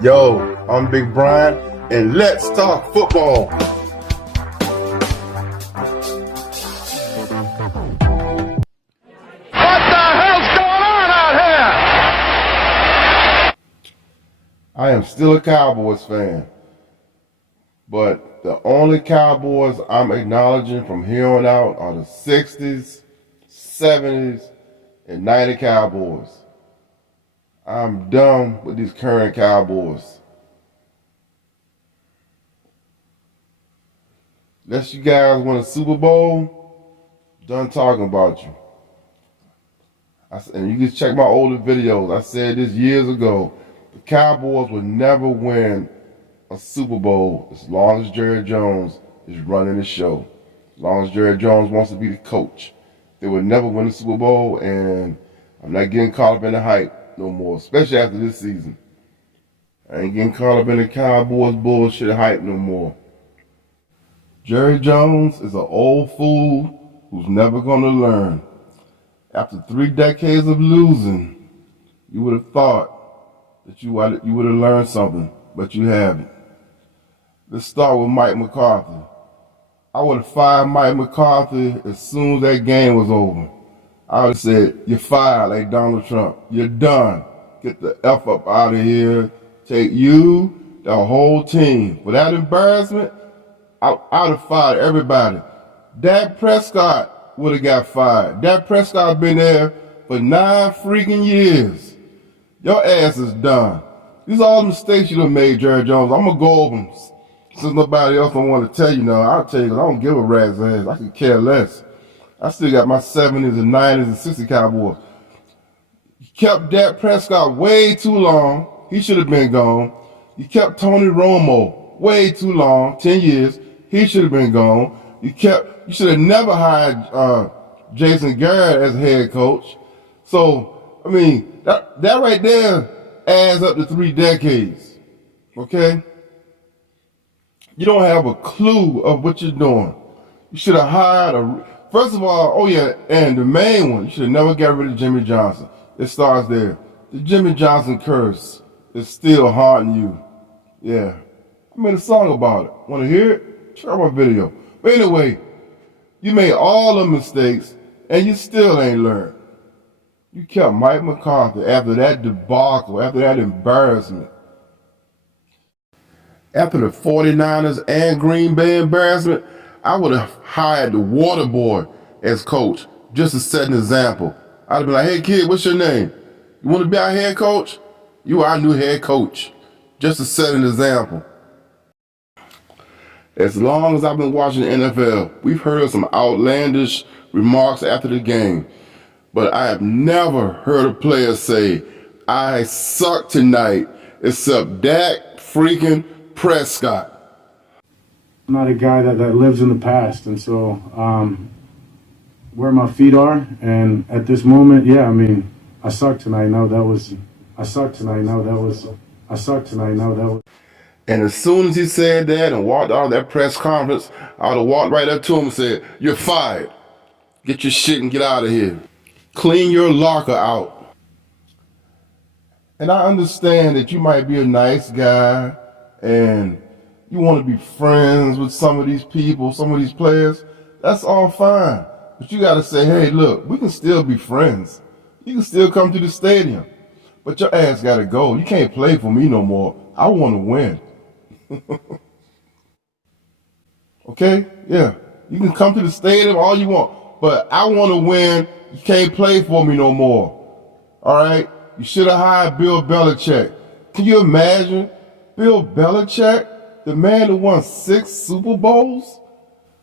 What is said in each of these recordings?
Yo, I'm Big Brian, and let's talk football. What the hell's going on out here? I am still a Cowboys fan, but the only Cowboys I'm acknowledging from here on out are the 60s, 70s, and 90 Cowboys. I'm done with these current Cowboys. Unless you guys win a Super Bowl, done talking about you. And you can check my older videos. I said this years ago. The Cowboys will never win a Super Bowl as long as Jerry Jones is running the show. As long as Jerry Jones wants to be the coach. They will never win a Super Bowl, and I'm not getting caught up in the hype no more, especially after this season. I ain't getting caught up in the Cowboys bullshit hype no more. Jerry Jones is an old fool who's never going to learn. After 3 decades of losing, you would have thought that you would have learned something, but you haven't. Let's start with Mike McCarthy. I would have fired Mike McCarthy as soon as that game was over. I would have said, you're fired like Donald Trump. You're done. Get the F up out of here. Take you, the whole team. For that embarrassment, I would have fired everybody. Dak Prescott would have got fired. Dak Prescott been there for 9 freaking years. Your ass is done. These are all the mistakes you done made, Jerry Jones. I'm going to go over them. Since nobody else don't want to tell you now, I'll tell you because I don't give a rat's ass. I could care less. I still got my 70s and 90s and 60s Cowboys. You kept Dak Prescott way too long. He should have been gone. You kept Tony Romo way too long, 10 years. He should have been gone. You should have never hired Jason Garrett as head coach. So, I mean, that right there adds up to 3 decades. Okay? You don't have a clue of what you're doing. You should have hired first of all, and the main one, you should have never got rid of Jimmy Johnson. It starts there. The Jimmy Johnson curse is still haunting you. Yeah. I made a song about it. Want to hear it? Check out my video. But anyway, you made all the mistakes, and you still ain't learned. You kept Mike McCarthy after that debacle, after that embarrassment. After the 49ers and Green Bay embarrassment, I would have hired the water boy as coach just to set an example. I'd have been like, hey kid, what's your name? You want to be our head coach? You are our new head coach. Just to set an example. As long as I've been watching the NFL, we've heard some outlandish remarks after the game. But I have never heard a player say, I suck tonight, except Dak freaking Prescott. I'm not a guy that lives in the past, and so where my feet are, and at this moment, yeah, I mean, I suck tonight. I suck tonight. And as soon as he said that and walked out of that press conference, I would have walked right up to him and said, you're fired. Get your shit and get out of here. Clean your locker out. And I understand that you might be a nice guy and you want to be friends with some of these people, some of these players. That's all fine. But you got to say, hey, look, we can still be friends. You can still come to the stadium. But your ass got to go. You can't play for me no more. I want to win. Okay? Yeah. You can come to the stadium all you want. But I want to win. You can't play for me no more. All right? You should have hired Bill Belichick. Can you imagine Bill Belichick? The man who won 6 Super Bowls,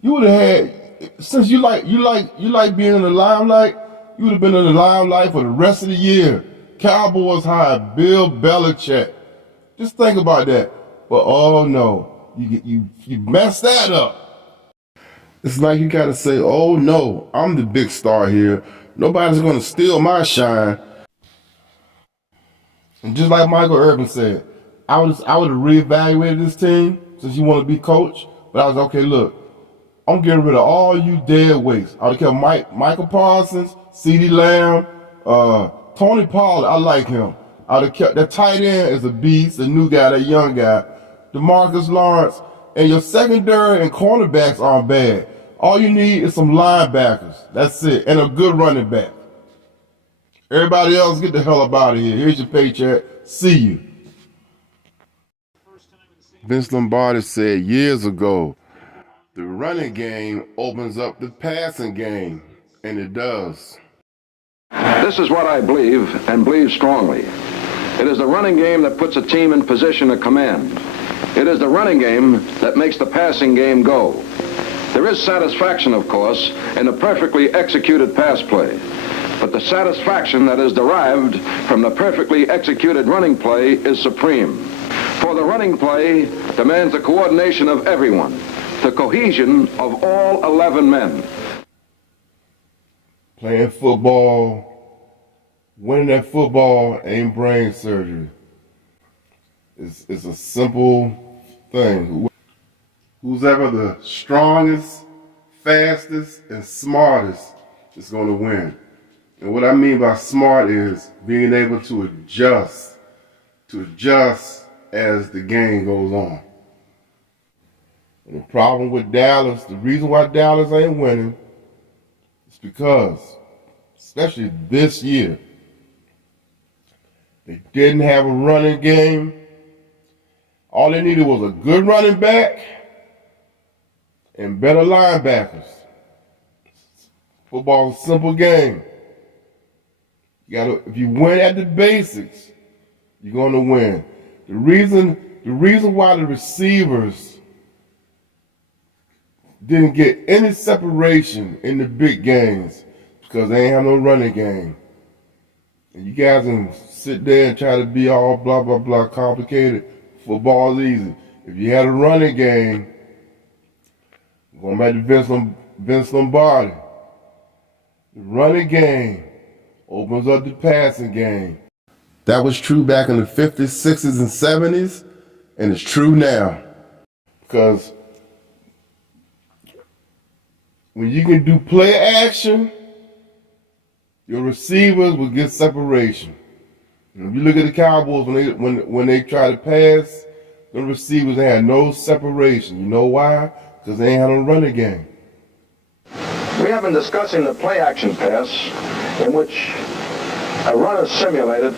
you would have had, since you like being in the limelight, you would have been in the limelight for the rest of the year. Cowboys hired Bill Belichick. Just think about that. But oh no, you messed that up. It's like you gotta say, oh no, I'm the big star here. Nobody's gonna steal my shine. And just like Michael Irvin said, I would have reevaluated this team since you want to be coach. But I was okay, look, I'm getting rid of all you dead weights. I would have kept Michael Parsons, CeeDee Lamb, Tony Pollard, I like him. The tight end is a beast, the new guy, that young guy. DeMarcus Lawrence, and your secondary and cornerbacks aren't bad. All you need is some linebackers. That's it. And a good running back. Everybody else, get the hell up out of here. Here's your paycheck. See you. Vince Lombardi said years ago, the running game opens up the passing game. And it does. This is what I believe, and believe strongly. It is the running game that puts a team in position of command. It is the running game that makes the passing game go. There is satisfaction, of course, in a perfectly executed pass play. But the satisfaction that is derived from the perfectly executed running play is supreme. For the running play demands the coordination of everyone, the cohesion of all 11 men. Playing football, winning that football ain't brain surgery. It's a simple thing. Who's ever the strongest, fastest, and smartest is going to win. And what I mean by smart is being able to adjust as the game goes on. And the problem with Dallas, the reason why Dallas ain't winning, is because, especially this year, they didn't have a running game. All they needed was a good running back and better linebackers. Football's a simple game. If you win at the basics, you're going to win. The reason why the receivers didn't get any separation in the big games because they ain't have no running game. And you guys can sit there and try to be all blah, blah, blah complicated. Football's easy. If you had a running game, going back to Vince Lombardi, the running game opens up the passing game. That was true back in the 50s, 60s, and 70s, and it's true now. Because when you can do play action, your receivers will get separation. And if you look at the Cowboys, when they try to pass, the receivers had no separation. You know why? Because they ain't had no running game. We have been discussing the play-action pass, in which a run is simulated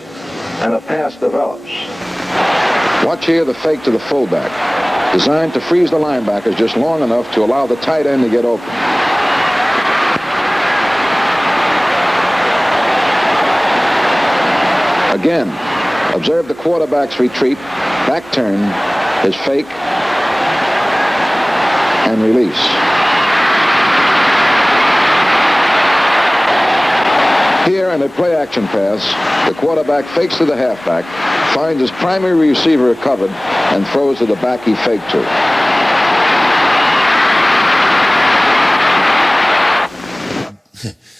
and a pass develops. Watch here the fake to the fullback, designed to freeze the linebackers just long enough to allow the tight end to get open. Again, observe the quarterback's retreat, back turn, his fake, and release. Here in a play-action pass, the quarterback fakes to the halfback, finds his primary receiver covered, and throws to the back he faked to.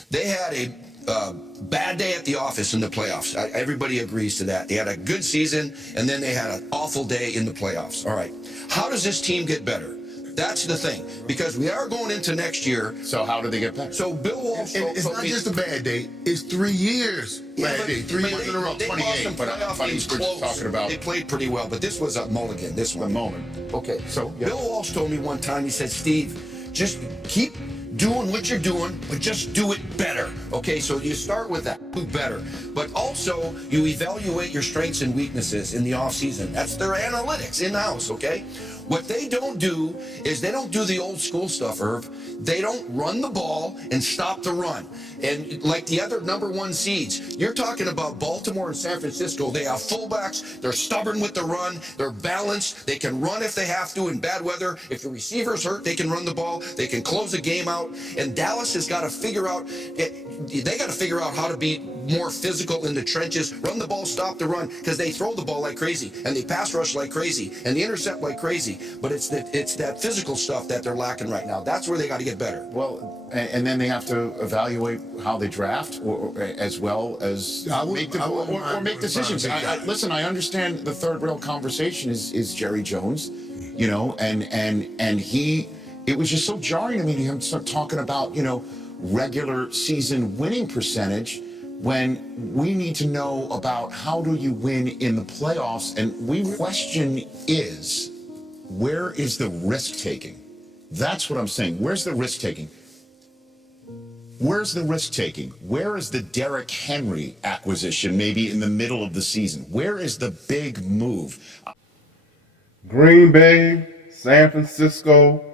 They had a bad day at the office in the playoffs. Everybody agrees to that. They had a good season, and then they had an awful day in the playoffs. All right. How does this team get better? That's the thing, because we are going into next year. So how do they get better? So Bill Walsh. It's not just a bad day. It's 3 years. Bad day. 3 years in a row. 28. But Games close. Talking about. They played pretty well, but this was a mulligan. This one. A moment. Okay. So Bill Walsh told me one time. He said, "Steve, just keep doing what you're doing, but just do it better." Okay, so you start with that, do better. But also, you evaluate your strengths and weaknesses in the offseason. That's their analytics in-house, okay? What they don't do is they don't do the old school stuff, Irv. They don't run the ball and stop the run. And like the other number one seeds, you're talking about Baltimore and San Francisco. They have fullbacks. They're stubborn with the run. They're balanced. They can run if they have to in bad weather. If the receiver's hurt, they can run the ball. They can close the game out. And Dallas has got to figure out, they got to figure out how to be more physical in the trenches, run the ball, stop the run, because they throw the ball like crazy, and they pass rush like crazy, and they intercept like crazy. But it's that physical stuff that they're lacking right now. That's where they got to get better. Well, and then they have to evaluate how they draft, or as well as make decisions. Listen, I understand the third rail conversation is Jerry Jones, you know, and he. It was just so jarring to me to him start talking about, you know, regular season winning percentage, when we need to know about how do you win in the playoffs. And the question is, where is the risk-taking? That's what I'm saying. Where's the risk-taking? Where's the risk-taking? Where is the Derrick Henry acquisition maybe in the middle of the season? Where is the big move? Green Bay, San Francisco,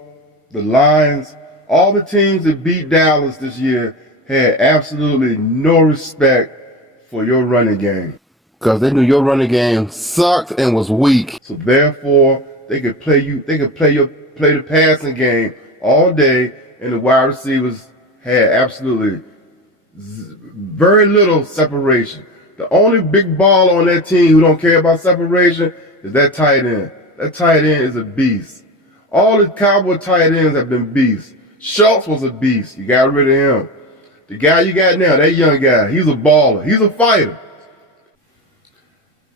the Lions, all the teams that beat Dallas this year had absolutely no respect for your running game, because they knew your running game sucked and was weak. So therefore, they could play the passing game all day, and the wide receivers had absolutely very little separation. The only big ball on that team who don't care about separation is that tight end. That tight end is a beast. All the Cowboy tight ends have been beasts. Schultz was a beast. You got rid of him. The guy you got now, that young guy, he's a baller. He's a fighter.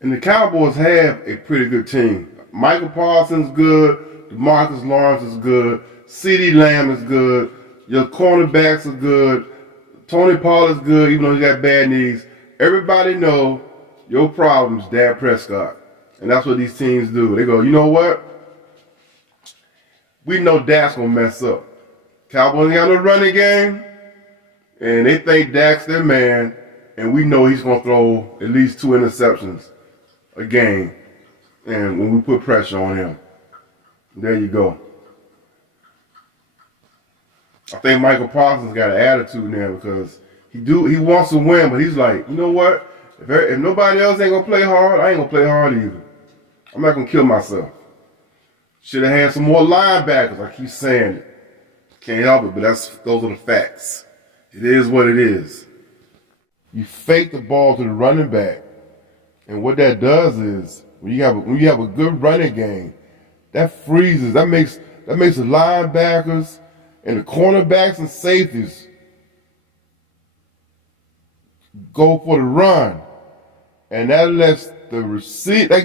And the Cowboys have a pretty good team. Michael Parsons is good. DeMarcus Lawrence is good. CeeDee Lamb is good. Your cornerbacks are good. Tony Pollard's good, even though he got bad knees. Everybody know your problem is Dak Prescott. And that's what these teams do. They go, you know what? We know Dak's going to mess up. Cowboys ain't got no running game. And they think Dak's their man, and we know he's going to throw at least 2 interceptions a game. And when we put pressure on him, there you go. I think Michael Parsons got an attitude now, because he wants to win, but he's like, you know what? If nobody else ain't going to play hard, I ain't going to play hard either. I'm not going to kill myself. Should have had some more linebackers. I keep saying it. Can't help it, but those are the facts. It is what it is. You fake the ball to the running back, and what that does is when you have a good running game, that freezes. That makes the linebackers and the cornerbacks and safeties go for the run, and that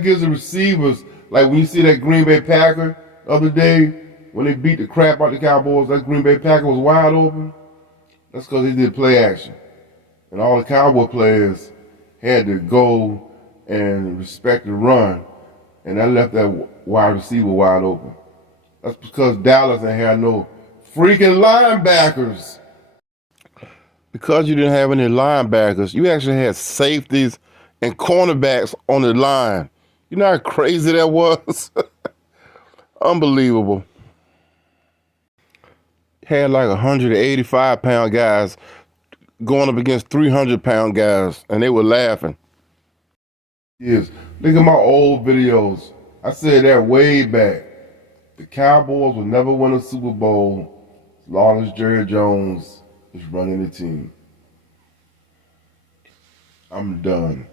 gives the receivers, like when you see that Green Bay Packer the other day when they beat the crap out of the Cowboys, that Green Bay Packer was wide open. That's because they did play action. And all the Cowboy players had to go and respect the run, and that left that wide receiver wide open. That's because Dallas ain't had no freaking linebackers. Because you didn't have any linebackers, you actually had safeties and cornerbacks on the line. You know how crazy that was? Unbelievable. Had like 185-pound guys going up against 300-pound guys, and they were laughing. Yes, look at my old videos. I said that way back. The Cowboys will never win a Super Bowl as long as Jerry Jones is running the team. I'm done.